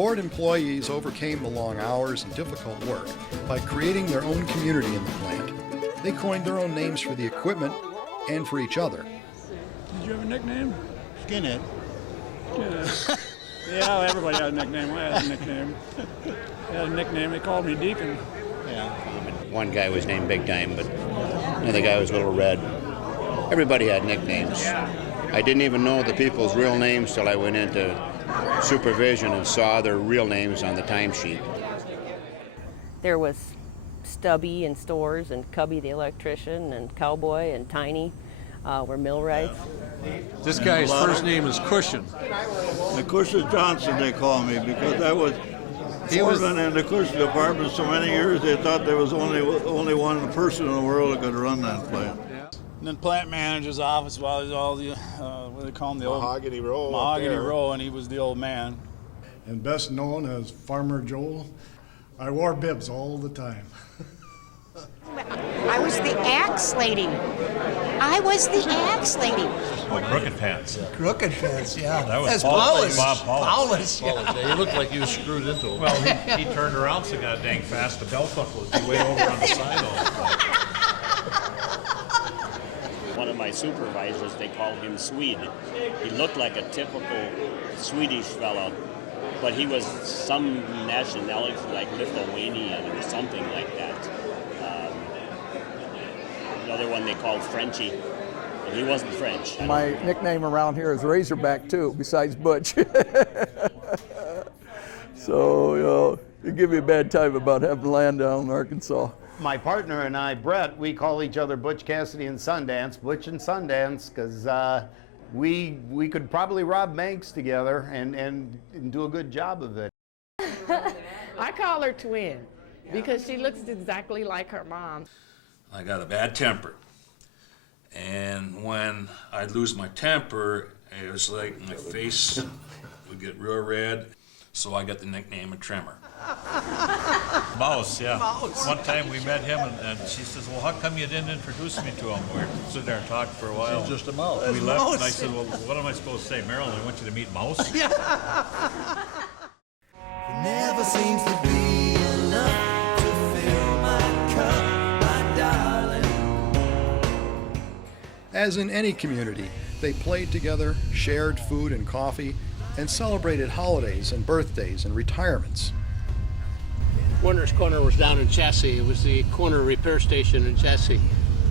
Ford employees overcame the long hours and difficult work by creating their own community in the plant. They coined their own names for the equipment and for each other. Did you have a nickname? Skinhead. Skinhead. Yeah, everybody had a nickname. I had a nickname. I had a nickname. They called me Deacon. Yeah. One guy was named Big Time, but another guy was Little Red. Everybody had nicknames. I didn't even know the people's real names till I went into supervision and saw their real names on the timesheet. There was Stubby in stores, and Cubby the electrician, and Cowboy and Tiny were millwrights. This guy's first name is Cushion. The Cushion Johnson, they call me, because I was foreman in the Cushion department so many years they thought there was only one person in the world that could run that plant. And then plant manager's office, well, there's all the, what do they call him? The Mahogany Row. Mahogany Row, and he was the old man. And best known as Farmer Joel. I wore bibs all the time. I was the axe lady. I was the axe lady. Oh, Crooked Pants. Crooked Pants, yeah. That was Bob Paulus. Yeah. He looked like he was screwed into it. Well, he turned around so god dang fast, the belt buckle would be way over on the side all the time. One of my supervisors, they called him Swede. He looked like a typical Swedish fellow, but he was some nationality like Lithuanian or something like that. Another one they called Frenchie, and he wasn't French. My nickname around here is Razorback too, besides Butch. So, you know, it give me a bad time about having land down in Arkansas. My partner and I, Brett, we call each other Butch Cassidy and Sundance, Butch and Sundance, because we could probably rob banks together and do a good job of it. I call her Twin because she looks exactly like her mom. I got a bad temper. And when I'd lose my temper, it was like my face would get real red. So I got the nickname of Tremor. Mouse, yeah. Mouse. One time we met him, and she says, well, how come you didn't introduce me to him? We were sitting there and talking for a while. She's just a mouse. We left, and I said, well, what am I supposed to say? Marilyn, I want you to meet Mouse. Yeah. Never seems to be enough to fill my cup, my darling. As in any community, they played together, shared food and coffee, and celebrated holidays and birthdays and retirements. Warner's Corner was down in Chassis. It was the corner repair station in Chassis.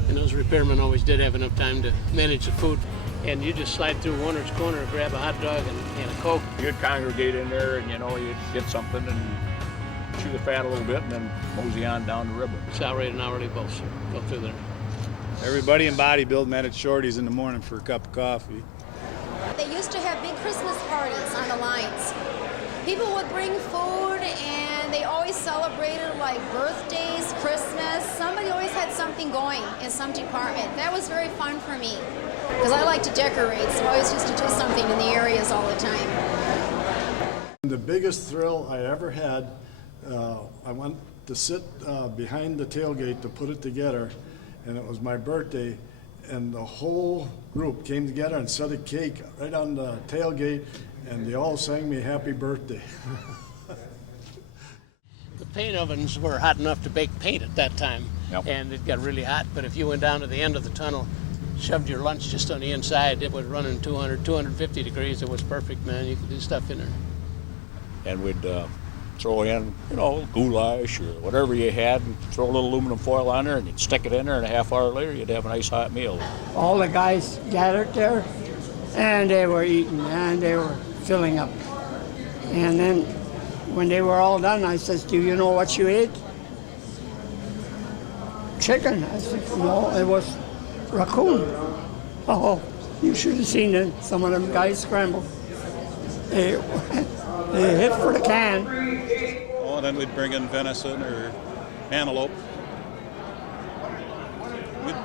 And those repairmen always did have enough time to manage the food. And you just slide through Warner's Corner, grab a hot dog and a Coke. You'd congregate in there and, you know, you'd get something and chew the fat a little bit and then mosey on down to Ribbon. Salary and hourly both go through there. Everybody in bodybuilding met at Shorty's in the morning for a cup of coffee. They used to have big Christmas parties on the lines. People would bring food and they always celebrated like birthdays, Christmas. Somebody always had something going in some department. That was very fun for me because I like to decorate, so I always used to do something in the areas all the time. The biggest thrill I ever had, I went to sit behind the tailgate to put it together, and it was my birthday, and the whole group came together and set a cake right on the tailgate, and they all sang me happy birthday. The paint ovens were hot enough to bake paint at that time, and it got really hot. But if you went down to the end of the tunnel, shoved your lunch just on the inside, it was running 200, 250 degrees. It was perfect, man. You could do stuff in there. And we'd throw in, you know, goulash or whatever you had, and throw a little aluminum foil on there, and you'd stick it in there, and a half hour later, you'd have a nice hot meal. All the guys gathered there, and they were eating, and they were filling up. And then when they were all done, I says, do you know what you ate? Chicken. I said, no, it was raccoon. Oh, you should have seen it. Some of them guys scrambled. They hit for the can. Oh, and then we'd bring in venison or antelope. We'd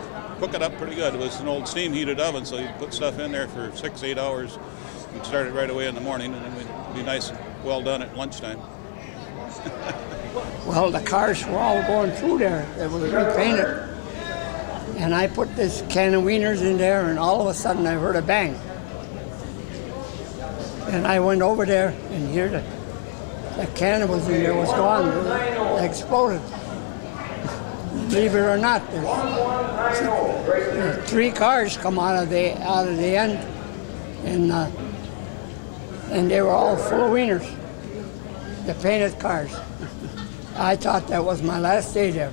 cook it up pretty good. It was an old steam heated oven, so you'd put stuff in there for 6-8 hours. We'd start it right away in the morning, and then we'd be nice and well done at lunchtime. Well, the cars were all going through there. It was repainted. And I put this can of wieners in there, and all of a sudden I heard a bang. And I went over there and heard The can was in there was gone. It exploded. Believe it or not, there's 3 cars come out of the end, and they were all full of wieners. The painted cars. I thought that was my last day there.